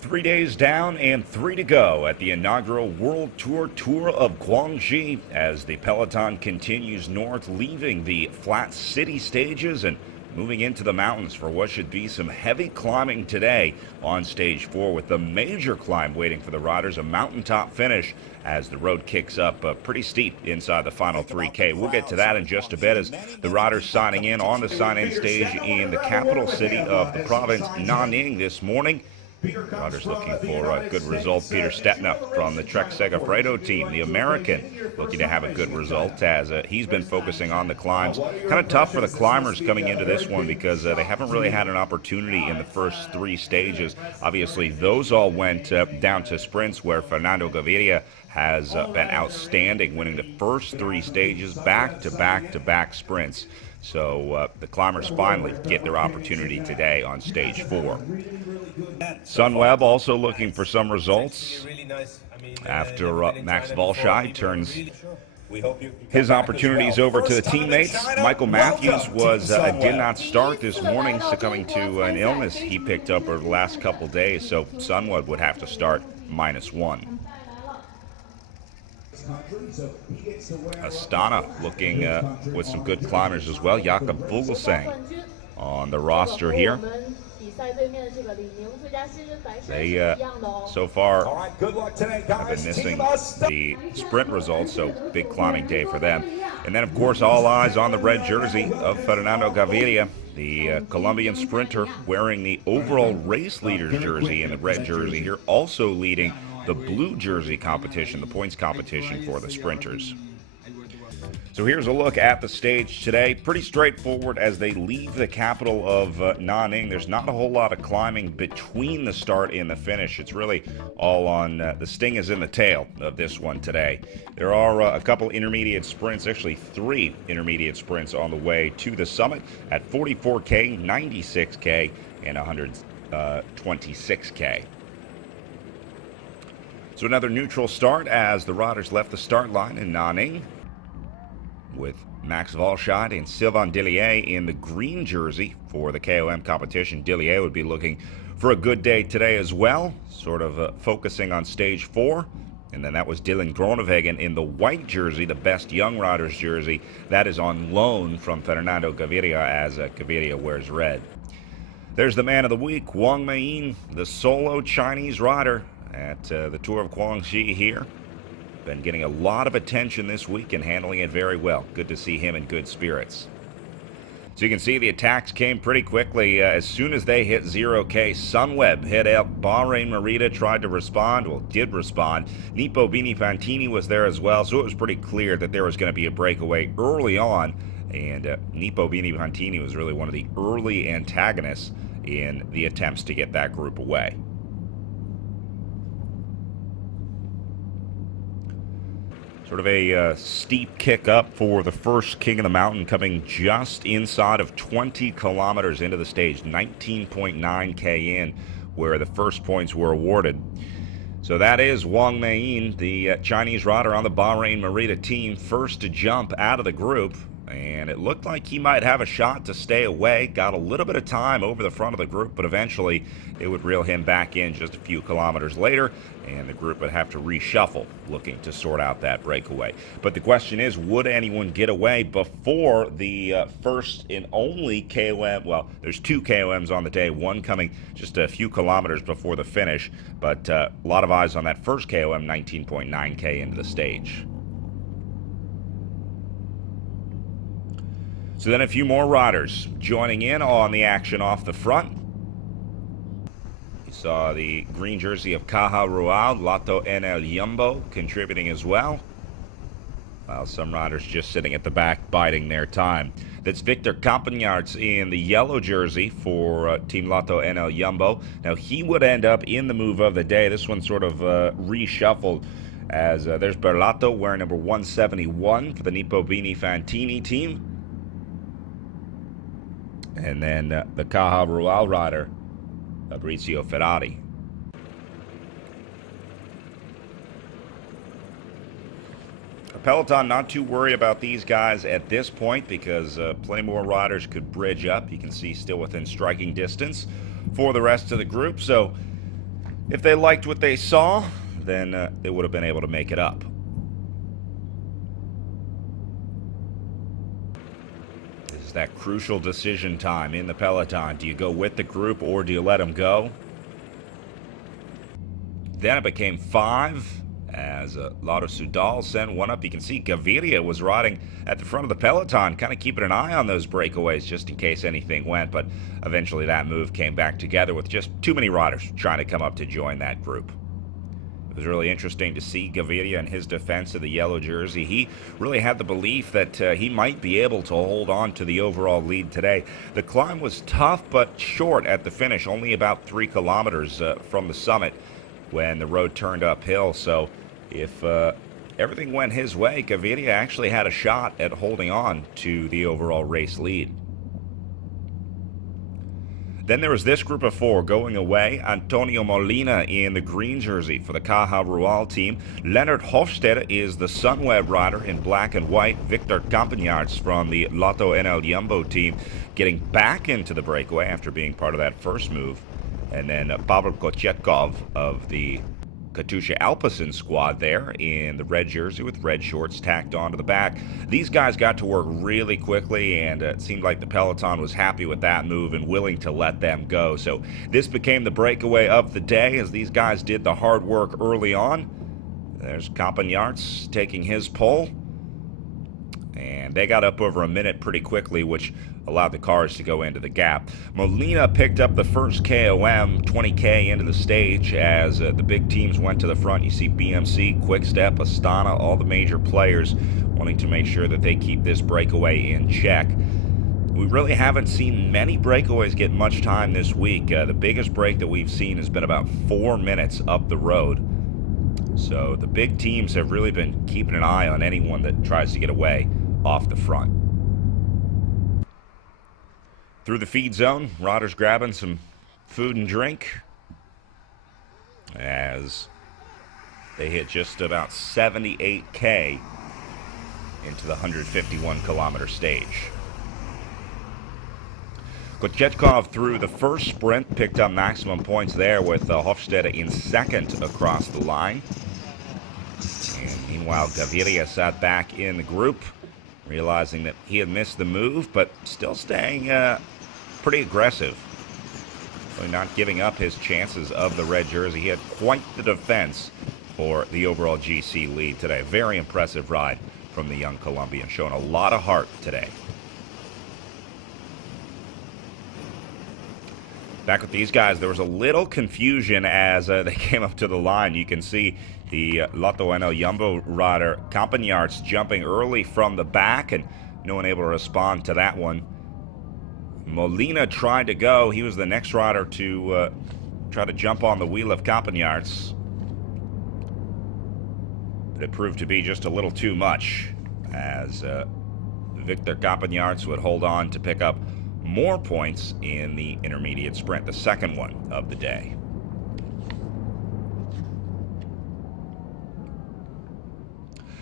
3 days down and 3 to go at the inaugural World Tour of Guangxi as the peloton continues north, leaving the flat city stages and moving into the mountains for what should be some heavy climbing today on stage 4, with the major climb waiting for the riders, a mountaintop finish as the road kicks up pretty steep inside the final 3K. We'll get to that in just a bit as the riders signing in on the sign-in stage in the capital city of the province, Nanning, this morning. Riders looking for a good result. Peter Stettner from the Trek Segafredo team, the American, looking to have a good result as he's been focusing on the climbs. Kind of tough for the climbers coming into this one because they haven't really had an opportunity in the first 3 stages. Obviously, those all went down to sprints where Fernando Gaviria has been outstanding, winning the first 3 stages back-to-back-to-back sprints. So the climbers finally get their opportunity today on stage 4. Sunweb also looking for some results after Max Walscheid turns his opportunities over to the teammates. Michael Matthews did not start this morning, succumbing to an illness he picked up over the last couple days, so Sunweb would have to start -1. Astana looking with some good climbers as well. Jakob Fuglsang on the roster here. They so far have been missing the sprint results, so big climbing day for them. And then, of course, all eyes on the red jersey of Fernando Gaviria, the Colombian sprinter, wearing the overall race leader's jersey in the red jersey here, also leading the blue jersey competition, the points competition for the sprinters. So here's a look at the stage today. Pretty straightforward as they leave the capital of Nanning. There's not a whole lot of climbing between the start and the finish. It's really all on the sting is in the tail of this one today. There are a couple intermediate sprints, actually 3 intermediate sprints on the way to the summit at 44K, 96K, and 126K. So another neutral start as the riders left the start line in Nanning, with Max Walscheid and Sylvain Dillier in the green jersey for the KOM competition. Dillier would be looking for a good day today as well, sort of focusing on stage 4. And then that was Dylan Groenewegen in the white jersey, the best young riders jersey. That is on loan from Fernando Gaviria as Gaviria wears red. There's the man of the week, Wang Meiyin, the solo Chinese rider at the Tour of Guangxi here. Been getting a lot of attention this week and handling it very well. Good to see him in good spirits. So you can see the attacks came pretty quickly. As soon as they hit 0K, Sunweb hit out. Bahrain Merida tried to respond, well, did respond. Nippo Bini Fantini was there as well, so it was pretty clear that there was going to be a breakaway early on. And Nippo Bini Fantini was really one of the early antagonists in the attempts to get that group away. Sort of a steep kick up for the first King of the Mountain, coming just inside of 20 kilometers into the stage, 19.9K in, where the first points were awarded. So that is Wang Meiyin, the Chinese rider on the Bahrain Merida team, first to jump out of the group. And it looked like he might have a shot to stay away. Got a little bit of time over the front of the group, but eventually it would reel him back in just a few kilometers later, and the group would have to reshuffle, looking to sort out that breakaway. But the question is, would anyone get away before the first and only KOM? Well, there's 2 KOMs on the day, one coming just a few kilometers before the finish, but a lot of eyes on that first KOM, 19.9K into the stage. So then a few more riders joining in on the action off the front. You saw the green jersey of Caja Rural, Lotto en el Yumbo, contributing as well, while some riders just sitting at the back biding their time. That's Victor Campenaerts in the yellow jersey for Team Lotto en el Yumbo. Now he would end up in the move of the day. This one sort of reshuffled as there's Berlato wearing number 171 for the Nippo Bini Fantini team. And then the Caja Rural rider, Fabrizio Ferrari. Peloton not too worried about these guys at this point because plenty more riders could bridge up. You can see still within striking distance for the rest of the group. So if they liked what they saw, then they would have been able to make it up. This is that crucial decision time in the peloton. Do you go with the group or do you let them go? Then it became 5 as Lotto Soudal sent one up. You can see Gaviria was riding at the front of the peloton, kind of keeping an eye on those breakaways just in case anything went, but eventually that move came back together with just too many riders trying to come up to join that group. It was really interesting to see Gaviria in his defense of the yellow jersey. He really had the belief that he might be able to hold on to the overall lead today. The climb was tough but short at the finish, only about 3 kilometers from the summit when the road turned uphill. So if everything went his way, Gaviria actually had a shot at holding on to the overall race lead. Then there was this group of 4 going away. Antonio Molina in the green jersey for the Caja Rural team. Leonard Hofstede is the Sunweb rider in black and white. Victor Campagnards from the Lotto NL Jumbo team getting back into the breakaway after being part of that first move. And then Pavel Kochetkov of the Katusha Alpecin squad there in the red jersey with red shorts tacked onto the back. These guys got to work really quickly, and it seemed like the peloton was happy with that move and willing to let them go. So this became the breakaway of the day as these guys did the hard work early on. There's Campagnards taking his pole, and they got up over a minute pretty quickly, which allowed the cars to go into the gap. Molina picked up the first KOM, 20K into the stage as the big teams went to the front. You see BMC, Quick-Step, Astana, all the major players wanting to make sure that they keep this breakaway in check. We really haven't seen many breakaways get much time this week. The biggest break that we've seen has been about 4 minutes up the road. So the big teams have really been keeping an eye on anyone that tries to get away off the front. Through the feed zone, riders grabbing some food and drink as they hit just about 78K into the 151-kilometer stage. Kochetkov through the first sprint, picked up maximum points there with Hofstede in second across the line. And meanwhile, Gaviria sat back in the group, realizing that he had missed the move, but still staying pretty aggressive. Really not giving up his chances of the red jersey. He had quite the defense for the overall GC lead today. Very impressive ride from the young Colombian, showing a lot of heart today. Back with these guys, there was a little confusion as they came up to the line. You can see the Lotto NL Jumbo rider Campagnards jumping early from the back, and no one able to respond to that one. Molina tried to go. He was the next rider to try to jump on the wheel of Campagnards, but it proved to be just a little too much as Victor Campagnards would hold on to pick up more points in the intermediate sprint, the second one of the day.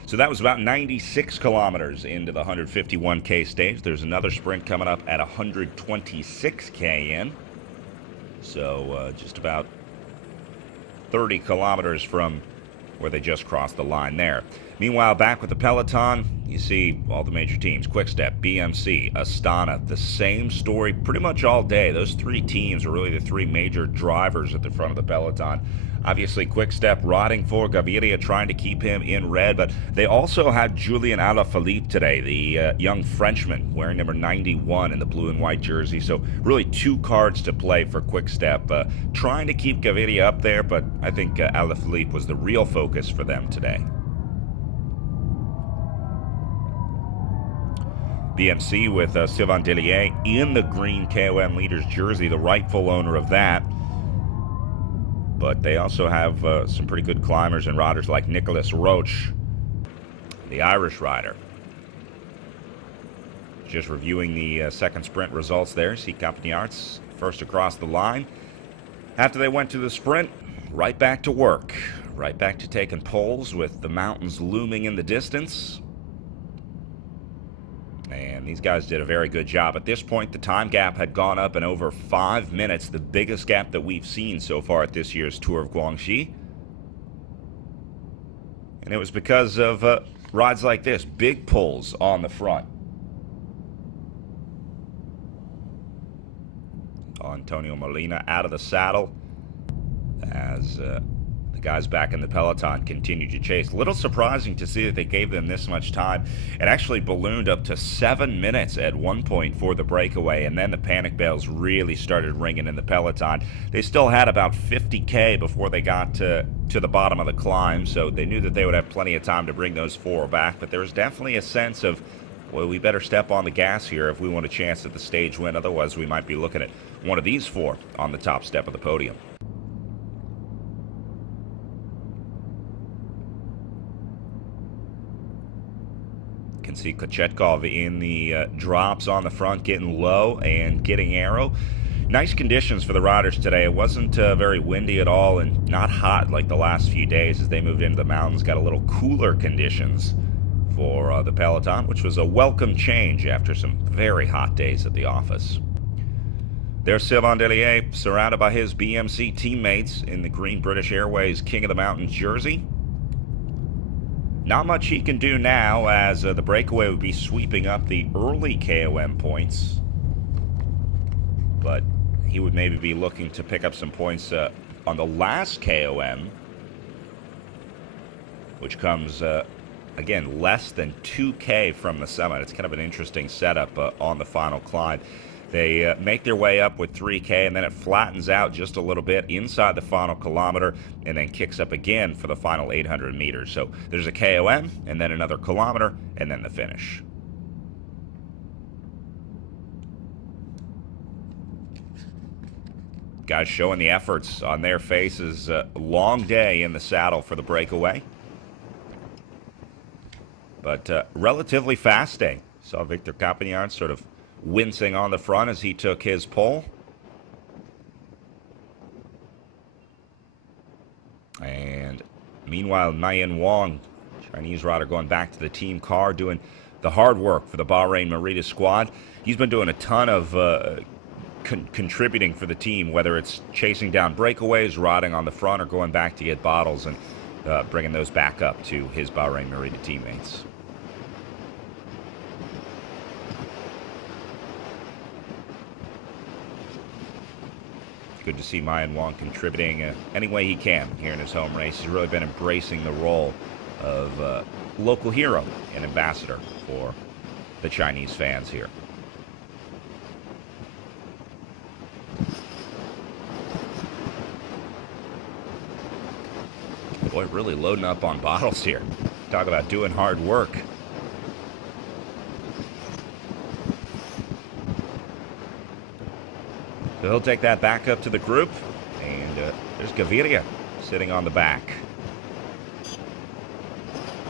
So that was about 96 kilometers into the 151K stage. There's another sprint coming up at 126K in. So just about 30 kilometers from where they just crossed the line there. Meanwhile, back with the peloton, you see all the major teams, Quick-Step, BMC, Astana, the same story pretty much all day. Those 3 teams are really the 3 major drivers at the front of the peloton. Obviously, Quick-Step riding for Gaviria, trying to keep him in red, but they also had Julien Alaphilippe today, the young Frenchman wearing number 91 in the blue and white jersey. So really 2 cards to play for Quick-Step, trying to keep Gaviria up there, but I think Alaphilippe was the real focus for them today. BMC with Sylvain Dellier in the green KOM leaders jersey, the rightful owner of that. But they also have some pretty good climbers and riders like Nicolas Roche, the Irish rider. Just reviewing the second sprint results there. See Campagnards first across the line. After they went to the sprint, right back to work. Right back to taking poles with the mountains looming in the distance. And these guys did a very good job. At this point, the time gap had gone up in over 5 minutes, the biggest gap that we've seen so far at this year's Tour of Guangxi. And it was because of rides like this, big pulls on the front. Antonio Molina out of the saddle as the guys back in the peloton continue to chase. A little surprising to see that they gave them this much time. It actually ballooned up to 7 minutes at one point for the breakaway, and then the panic bells really started ringing in the peloton. They still had about 50K before they got to the bottom of the climb, so they knew that they would have plenty of time to bring those four back, but there was definitely a sense of, well, we better step on the gas here if we want a chance at the stage win. Otherwise, we might be looking at one of these four on the top step of the podium. Can see Kochetkov in the drops on the front, getting low and getting arrow. Nice conditions for the riders today. It wasn't very windy at all and not hot like the last few days as they moved into the mountains. Got a little cooler conditions for the peloton, which was a welcome change after some very hot days at the office. There's Sylvain Dellier, surrounded by his BMC teammates in the green British Airways King of the Mountains jersey. Not much he can do now, as the breakaway would be sweeping up the early KOM points. But he would maybe be looking to pick up some points on the last KOM, which comes, again, less than 2K from the summit. It's kind of an interesting setup on the final climb. They make their way up with 3K, and then it flattens out just a little bit inside the final kilometer, and then kicks up again for the final 800 meters. So there's a KOM, and then another kilometer, and then the finish. Guys showing the efforts on their faces. A long day in the saddle for the breakaway, but relatively fast day. Saw Victor Campagnard sort of wincing on the front as he took his pole. And meanwhile, Nian Wang, Chinese rider, going back to the team car, doing the hard work for the Bahrain Merida squad. He's been doing a ton of contributing for the team, whether it's chasing down breakaways, riding on the front, or going back to get bottles and bringing those back up to his Bahrain Merida teammates. Good to see Nian Wang contributing any way he can here in his home race. He's really been embracing the role of local hero and ambassador for the Chinese fans here. Boy, really loading up on bottles here. Talk about doing hard work. So he'll take that back up to the group, and there's Gaviria sitting on the back,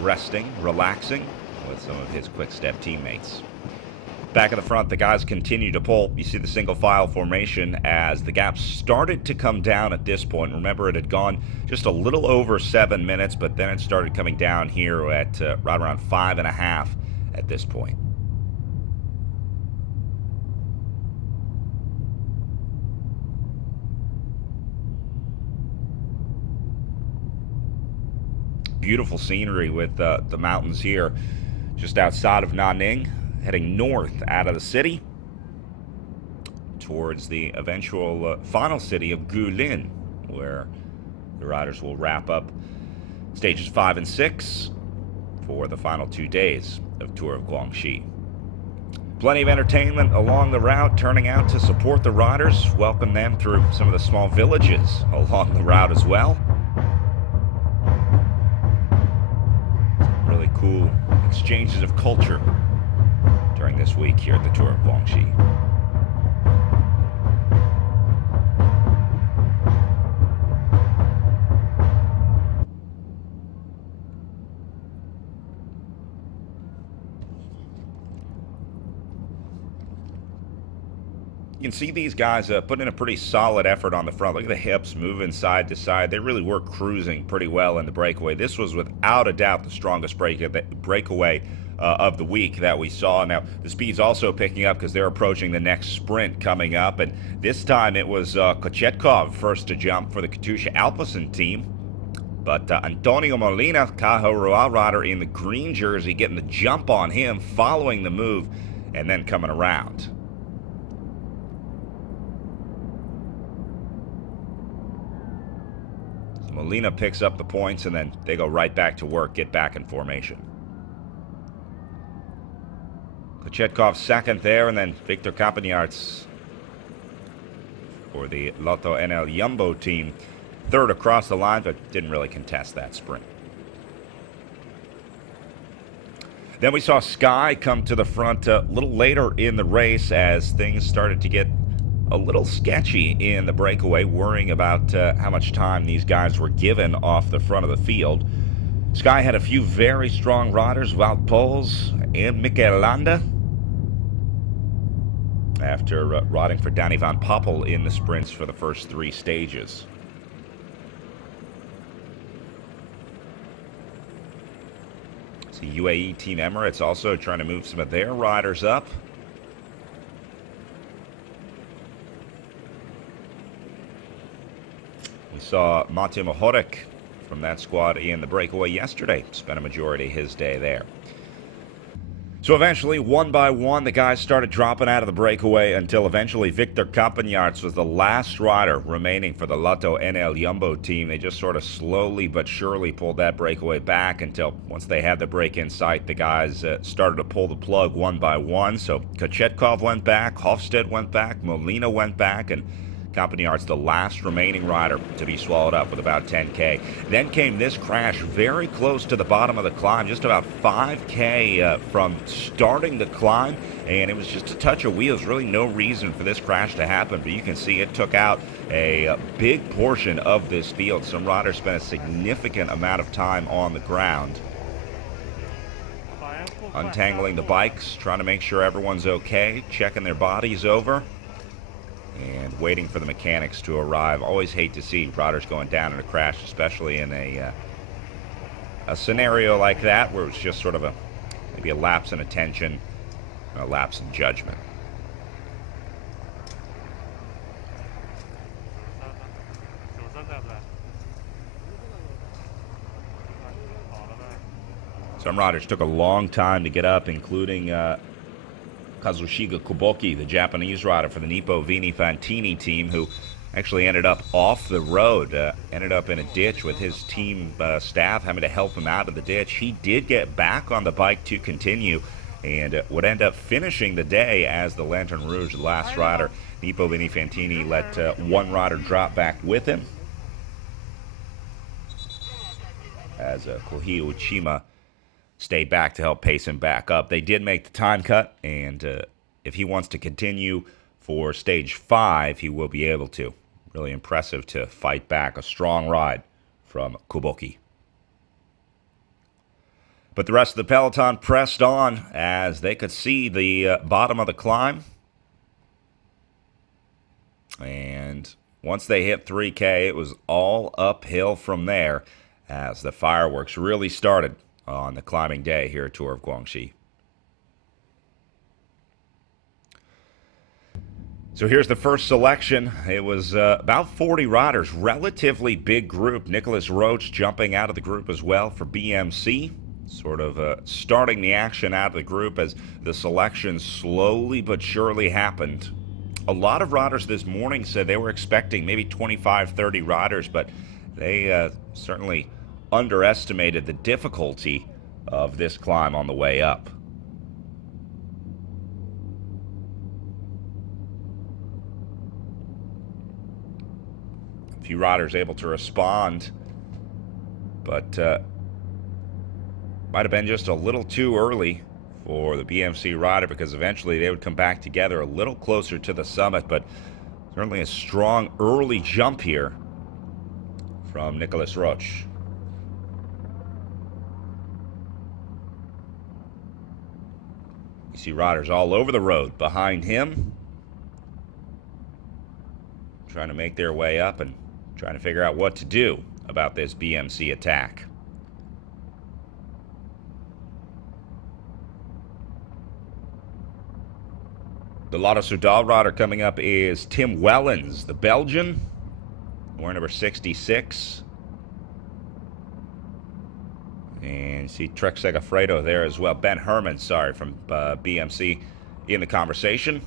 resting, relaxing with some of his quick-step teammates. Back at the front, the guys continue to pull. You see the single file formation as the gap started to come down at this point. Remember, it had gone just a little over 7 minutes, but then it started coming down here at right around 5.5 at this point. Beautiful scenery with the mountains here just outside of Nanning, heading north out of the city towards the eventual final city of Guilin, where the riders will wrap up stages 5 and 6 for the final 2 days of Tour of Guangxi. Plenty of entertainment along the route, turning out to support the riders, welcome them through some of the small villages along the route as well. Really cool exchanges of culture during this week here at the Tour of Guangxi. You can see these guys put in a pretty solid effort on the front. Look at the hips moving side to side. They really were cruising pretty well in the breakaway. This was without a doubt the strongest breakaway of the week that we saw. Now, the speed's also picking up because they're approaching the next sprint coming up, and this time it was Kochetkov first to jump for the Katusha Alpecin team. But Antonio Molina, Caja Rural rider in the green jersey, getting the jump on him, following the move, and then coming around. So Molina picks up the points, and then they go right back to work, get back in formation. Kochetkov second there, and then Victor Campagnarts for the Lotto NL Jumbo team. Third across the line, but didn't really contest that sprint. Then we saw Sky come to the front a little later in the race as things started to get a little sketchy in the breakaway, worrying about how much time these guys were given off the front of the field. Sky had a few very strong riders, Wout Poels and Mikel Landa, after riding for Danny van Poppel in the sprints for the first three stages. The UAE Team Emirates also trying to move some of their riders up. We saw Matej Mohoric from that squad in the breakaway yesterday. Spent a majority of his day there. So eventually, one by one, the guys started dropping out of the breakaway until eventually Victor Campagnarts was the last rider remaining for the Lotto NL Jumbo team. They just sort of slowly but surely pulled that breakaway back until once they had the break in sight, the guys started to pull the plug one by one. So Kochetkov went back, Hofstede went back, Molina went back, and Campagnarts, the last remaining rider to be swallowed up with about 10K. Then came this crash very close to the bottom of the climb, just about 5K from starting the climb, and it was just a touch of wheels. Really no reason for this crash to happen, but you can see it took out a big portion of this field. Some riders spent a significant amount of time on the ground, untangling the bikes, trying to make sure everyone's okay, checking their bodies over, and waiting for the mechanics to arrive. Always hate to see riders going down in a crash, especially in a scenario like that where it's just sort of maybe a lapse in attention, a lapse in judgment. Some riders took a long time to get up, including Kazushika Kuboki, the Japanese rider for the Nippo Vini Fantini team, who actually ended up off the road, ended up in a ditch with his team staff having to help him out of the ditch. He did get back on the bike to continue and would end up finishing the day as the Lantern Rouge, the last rider. Nippo Vini Fantini let one rider drop back with him, as Kohei Uchima stayed back to help pace him back up. They did make the time cut, and if he wants to continue for stage 5, he will be able to. Really impressive to fight back a strong ride from Kuboki. But the rest of the peloton pressed on as they could see the bottom of the climb. And once they hit 3K, it was all uphill from there as the fireworks really started on the climbing day here at Tour of Guangxi. So here's the first selection. It was about 40 riders, relatively big group. Nicholas Roach jumping out of the group as well for BMC, sort of starting the action out of the group as the selection slowly but surely happened. A lot of riders this morning said they were expecting maybe 25, 30 riders, but they certainly underestimated the difficulty of this climb on the way up. A few riders able to respond, but might have been just a little too early for the BMC rider, because eventually they would come back together a little closer to the summit. But certainly a strong early jump here from Nicholas Roach. You see riders all over the road behind him, trying to make their way up and trying to figure out what to do about this BMC attack. The Lotto Soudal rider coming up is Tim Wellens, the Belgian, wearing number 66. And you see Trek Segafredo there as well. Ben Herman, sorry, from BMC in the conversation.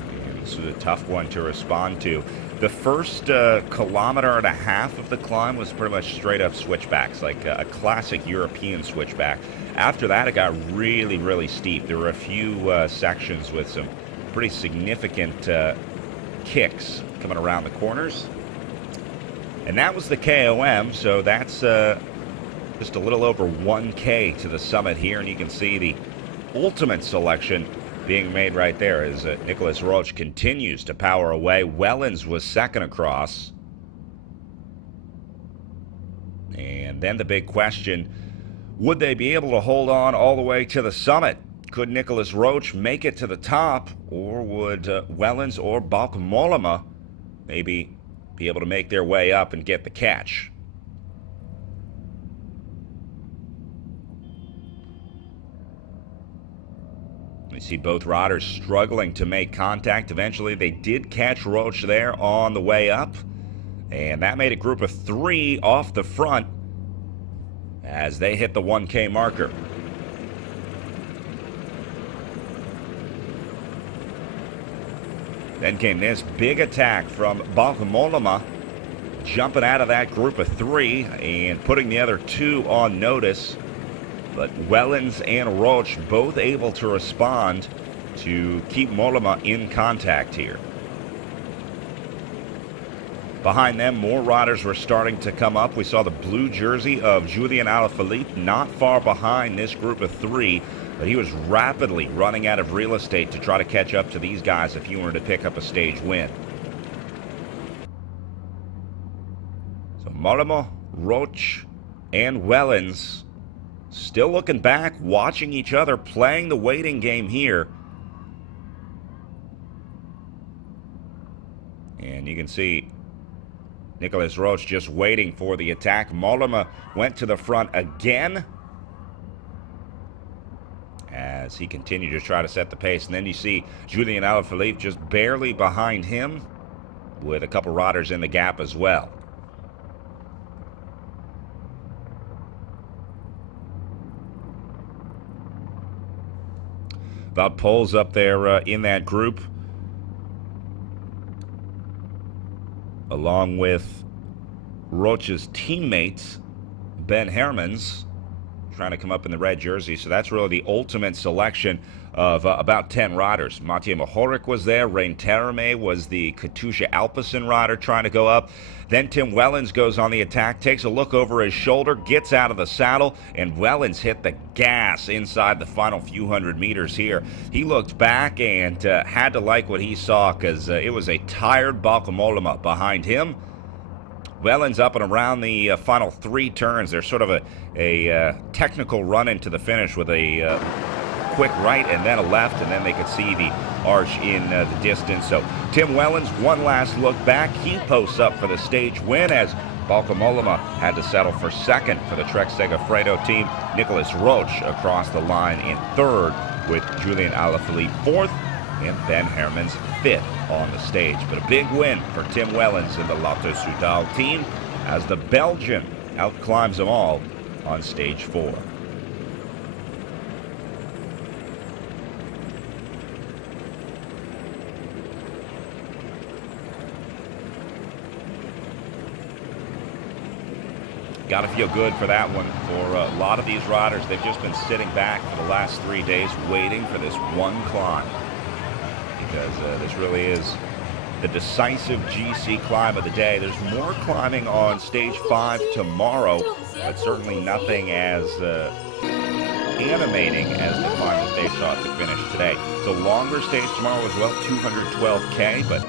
And this is a tough one to respond to. The first kilometer and a half of the climb was pretty much straight up switchbacks, like a classic European switchback. After that, it got really, really steep. There were a few sections with some pretty significant kicks coming around the corners. And that was the KOM, so that's just a little over 1K to the summit here, and you can see the ultimate selection being made right there as Nicolas Roche continues to power away. Wellens was second across. And then the big question, would they be able to hold on all the way to the summit? Could Nicolas Roche make it to the top, or would Wellens or Bauke Mollema maybe be able to make their way up and get the catch? We see both riders struggling to make contact. Eventually, they did catch Roche there on the way up, and that made a group of 3 off the front as they hit the 1K marker. Then came this big attack from Bauke Mollema, jumping out of that group of 3 and putting the other 2 on notice. But Wellens and Roche both able to respond to keep Mollema in contact here. Behind them, more riders were starting to come up. We saw the blue jersey of Julian Alaphilippe not far behind this group of 3, but he was rapidly running out of real estate to try to catch up to these guys if he wanted to pick up a stage win. So Mollema, Roche, and Wellens still looking back, watching each other, playing the waiting game here. And you can see Nicolas Roche just waiting for the attack. Mollema went to the front again as he continued to try to set the pace. And then you see Julian Alaphilippe just barely behind him with a couple riders in the gap as well. Wout Poels up there in that group, along with Roche's teammates, Ben Hermans, trying to come up in the red jersey. So that's really the ultimate selection of about 10 riders. Mathieu Mohoric was there. Rein Terame was the Katusha Alpecin rider trying to go up. Then Tim Wellens goes on the attack, takes a look over his shoulder, gets out of the saddle, and Wellens hit the gas inside the final few hundred meters here. He looked back and had to like what he saw, because it was a tired Bauke Mollema behind him. Wellens up and around the final 3 turns. There's sort of a technical run into the finish with a quick right and then a left, and then they could see the arch in the distance. So Tim Wellens, one last look back. He posts up for the stage win as Bauke Mollema had to settle for second for the Trek Segafredo team. Nicolas Roche across the line in third, with Julian Alaphilippe fourth and Ben Hermans fifth on the stage. But a big win for Tim Wellens and the Lotto Soudal team as the Belgian outclimbs them all on stage 4. Got to feel good for that one for a lot of these riders. They've just been sitting back for the last 3 days waiting for this one climb, because this really is the decisive GC climb of the day. There's more climbing on stage 5 tomorrow, but certainly nothing as animating as the climb that they saw to finish today. It's a longer stage tomorrow as well, 212K, but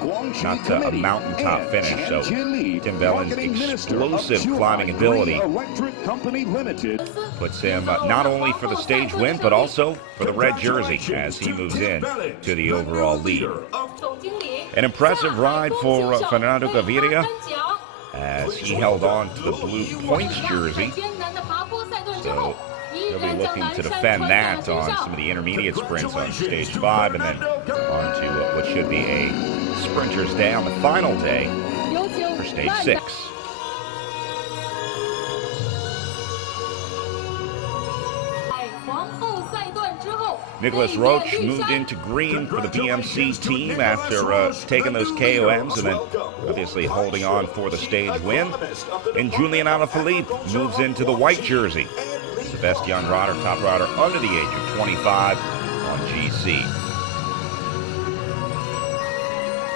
not a mountaintop finish. So Tim Wellens' explosive climbing ability puts him not only for the stage win, but also for the red jersey as he moves in to the overall lead. An impressive ride for Fernando Gaviria. as he held on to the blue points jersey. So he'll be looking to defend that on some of the intermediate sprints on stage 5, and then on to what should be a sprinter's day on the final day for stage 6. Nicholas Roach moved into green for the BMC team after taking those KOMs and then obviously holding on for the stage win. And Julian Alaphilippe moves into the white jersey. He's the best young rider, top rider under the age of 25 on GC.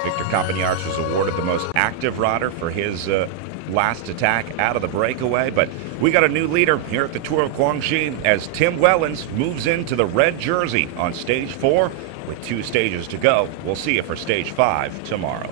Victor Campagnards was awarded the most active rider for his last attack out of the breakaway, but we got a new leader here at the Tour of Guangxi as Tim Wellens moves into the red jersey on stage 4 with 2 stages to go. We'll see you for stage 5 tomorrow.